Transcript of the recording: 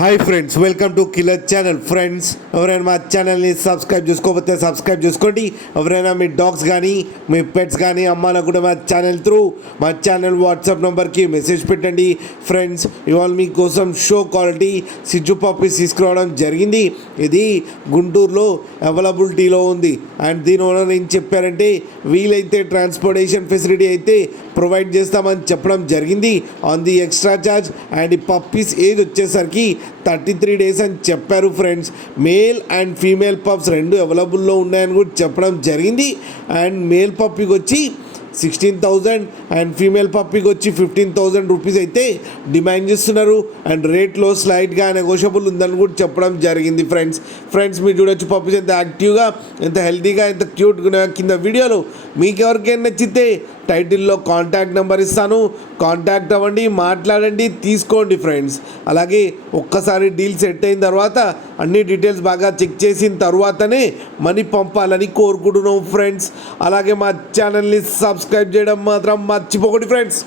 Hi friends, welcome to killer channel. Friends, ఎవరైనా మా ఛానల్ని సబ్స్క్రైబ్ చేసుకోకపోతే సబ్స్క్రైబ్ చేసుకోండి. ఎవరైనా మీ డాగ్స్ కానీ మీ పెట్స్ కానీ అమ్మాలకు కూడా మా ఛానల్ త్రూ మా ఛానల్ వాట్సాప్ నెంబర్కి మెసేజ్ పెట్టండి. ఫ్రెండ్స్, ఇవాళ మీకోసం షో క్వాలిటీ సిజ్జు పప్పీస్ తీసుకురావడం జరిగింది. ఇది గుంటూరులో అవైలబిలిటీలో ఉంది. అండ్ దీని ఓనర్ ఏం చెప్పారంటే, వీలైతే ట్రాన్స్పోర్టేషన్ ఫెసిలిటీ అయితే ప్రొవైడ్ చేస్తామని చెప్పడం జరిగింది on the extra charge. And ఈ పప్పీస్ ఏజ్ వచ్చేసరికి 33 డేస్ అని చెప్పారు. Friends, male and female pups రెండు అవైలబుల్లో ఉన్నాయని కూడా చెప్పడం జరిగింది. అండ్ మేల్ పప్పీకి వచ్చి 16,000 అండ్ ఫీమేల్ పప్పీకి వచ్చి 15,000 రూపీస్ అయితే డిమాండ్ చేస్తున్నారు. అండ్ రేట్లో స్లైట్గా నెగోషియబుల్ ఉందని కూడా చెప్పడం జరిగింది. ఫ్రెండ్స్ మీరు చూడొచ్చు పప్పీస్ ఎంత యాక్టివ్గా, ఎంత హెల్తీగా, ఎంత క్యూట్గా. కింద వీడియోలో మీకు ఎవరికైనా నచ్చితే టైటిల్లో కాంటాక్ట్ నెంబర్ ఇస్తాను, కాంటాక్ట్ అవ్వండి, మాట్లాడండి, తీసుకోండి. ఫ్రెండ్స్, అలాగే ఒక్కసారి డీల్ సెట్ అయిన తర్వాత అన్ని డీటెయిల్స్ బాగా చెక్ చేసిన తర్వాతనే మనీ పంపాలని కోరుకుంటున్నాం. ఫ్రెండ్స్, అలాగే మా ఛానల్ని సబ్స్క్రైబ్ చేయడం మాత్రం మర్చిపోకండి. ఫ్రెండ్స్.